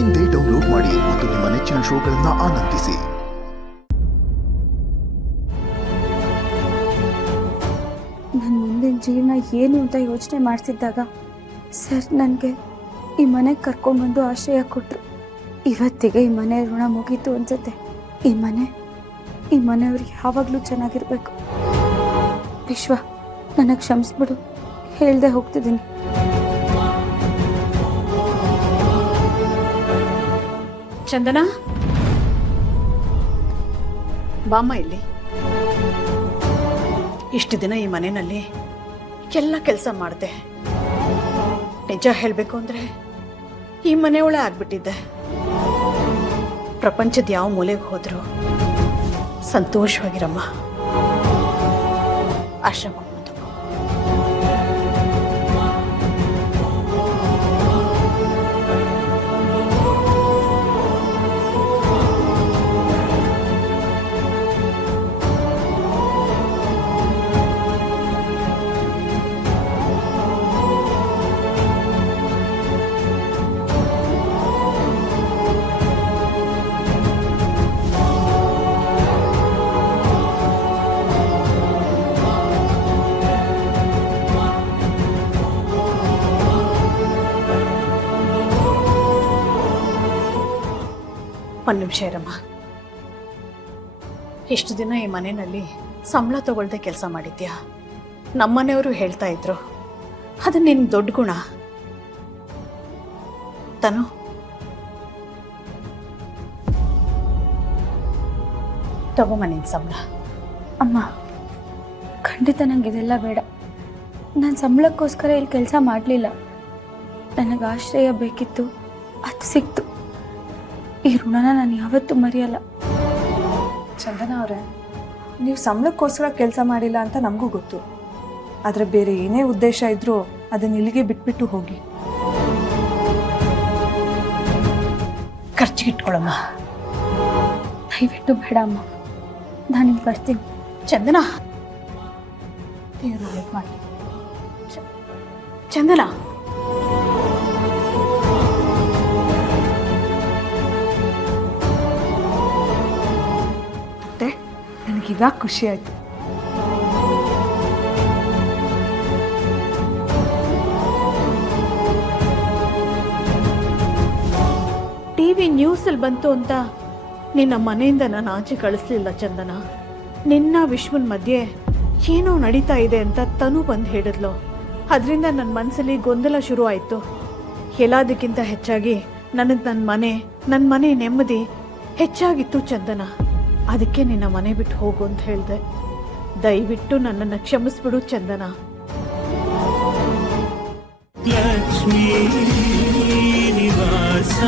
ಇಂದೇ ಡೌನ್ಲೋಡ್ ಮಾಡಿ ಮತ್ತು ನಿಮ್ಮ ನೆಚ್ಚಿನ ಶೋಗಳನ್ನು ಆನಂದಿಸಿ. ನನ್ನ ಮುಂದಿನ ಜೀವನ ಏನು ಅಂತ ಯೋಚನೆ ಮಾಡ್ತಿದ್ದಾಗ ಸರ್ ನನಗೆ ಈ ಮನೆಗೆ ಕರ್ಕೊಂಡ್ಬಂದು ಆಶ್ರಯ ಕೊಟ್ಟರು. ಇವತ್ತಿಗೆ ಈ ಮನೆ ಋಣ ಮುಗೀತು ಅನ್ಸುತ್ತೆ. ಈ ಮನೆಯವ್ರಿಗೆ ಯಾವಾಗಲೂ ಚೆನ್ನಾಗಿರ್ಬೇಕು. ವಿಶ್ವ, ನನಗೆ ಕ್ಷಮಿಸ್ಬಿಡು, ಹೇಳ್ದೆ ಹೋಗ್ತಿದ್ದೀನಿ. ಚಂದನಾ, ಬಾಮ್ಮ ಇಲ್ಲಿ. ಇಷ್ಟು ದಿನ ಈ ಮನೆಯಲ್ಲಿ ಎಲ್ಲ ಕೆಲಸ ಮಾಡಿದೆ. ನಿಜ ಹೇಳಬೇಕು ಅಂದರೆ ಈ ಮನೆಯೊಳಗೆ ಆಗ್ಬಿಟ್ಟಿದ್ದೆ. ಪ್ರಪಂಚದ ಯಾವ ಮೂಲೆಗೆ ಹೋದರೂ ಸಂತೋಷವಾಗಿರಮ್ಮ. ಆಶ್ರಮ ಒಂದು ನಿಮಿಷ ಇರಮ್ಮ. ಇಷ್ಟು ದಿನ ಈ ಮನೆಯಲ್ಲಿ ಸಂಬಳ ತಗೊಳ್ದೆ ಕೆಲಸ ಮಾಡಿದ್ಯಾ. ನಮ್ಮನೆಯವರು ಹೇಳ್ತಾ ಇದ್ರು, ಅದು ನಿನ್ನ ದೊಡ್ಡ ಗುಣ. ತನು, ತಗೊಂಬ ನಿನ್ನ ಸಂಬಳ. ಅಮ್ಮ, ಖಂಡಿತ ನಂಗೆ ಇದೆಲ್ಲ ಬೇಡ. ನಾನು ಸಂಬಳಕ್ಕೋಸ್ಕರ ಇಲ್ಲಿ ಕೆಲಸ ಮಾಡಲಿಲ್ಲ. ನನಗೆ ಆಶ್ರಯ ಬೇಕಿತ್ತು, ಅದು ಸಿಕ್ತು. ಈ ಋಣನ ನಾನು ಯಾವತ್ತೂ ಮರೆಯಲ್ಲ. ಚಂದನ ಅವರೇ, ನೀವು ಸಂಬಳಕ್ಕೋಸ್ಕರ ಕೆಲಸ ಮಾಡಿಲ್ಲ ಅಂತ ನಮಗೂ ಗೊತ್ತು. ಆದರೆ ಬೇರೆ ಏನೇ ಉದ್ದೇಶ ಇದ್ರೂ ಅದನ್ನ ಇಲ್ಲಿಗೆ ಬಿಟ್ಬಿಟ್ಟು ಹೋಗಿ. ಖರ್ಚಿಗಿಟ್ಕೊಳಮ್ಮ. ದಯವಿಟ್ಟು ಬೇಡ ಅಮ್ಮ, ನಾನು ಇಲ್ಲಿ ಬರ್ತೀನಿ. ಚಂದನಾ, ಮಾಡಿ. ಚಂದನಾ, ನನಗಿವಾಗ ಖುಷಿ ಆಯಿತು. ಟಿವಿ ನ್ಯೂಸಲ್ಲಿ ಬಂತು ಅಂತ ನಿನ್ನ ಮನೆಯಿಂದ ನಾನು ಆಚೆ ಕಳಿಸ್ಲಿಲ್ಲ ಚಂದನ. ನಿನ್ನ ವಿಶ್ವನ ಮಧ್ಯೆ ಏನೋ ನಡೀತಾ ಇದೆ ಅಂತ ತನು ಬಂದು ಹೇಳಿದ್ಲು. ಅದರಿಂದ ನನ್ನ ಮನಸ್ಸಲ್ಲಿ ಗೊಂದಲ ಶುರು ಆಯಿತು. ಎಲ್ಲದಕ್ಕಿಂತ ಹೆಚ್ಚಾಗಿ ನನಗೆ ನನ್ನ ಮನೆ ನೆಮ್ಮದಿ ಹೆಚ್ಚಾಗಿತ್ತು ಚಂದನ. ಅದಕ್ಕೆ ನಿನ್ನ ಮನೆ ಬಿಟ್ಟು ಹೋಗು ಅಂತ ಹೇಳಿದೆ. ದಯವಿಟ್ಟು ನನ್ನನ್ನು ಕ್ಷಮಿಸ್ಬಿಡು ಚಂದನ. ಲಕ್ಷ್ಮೀ ನಿವಾಸ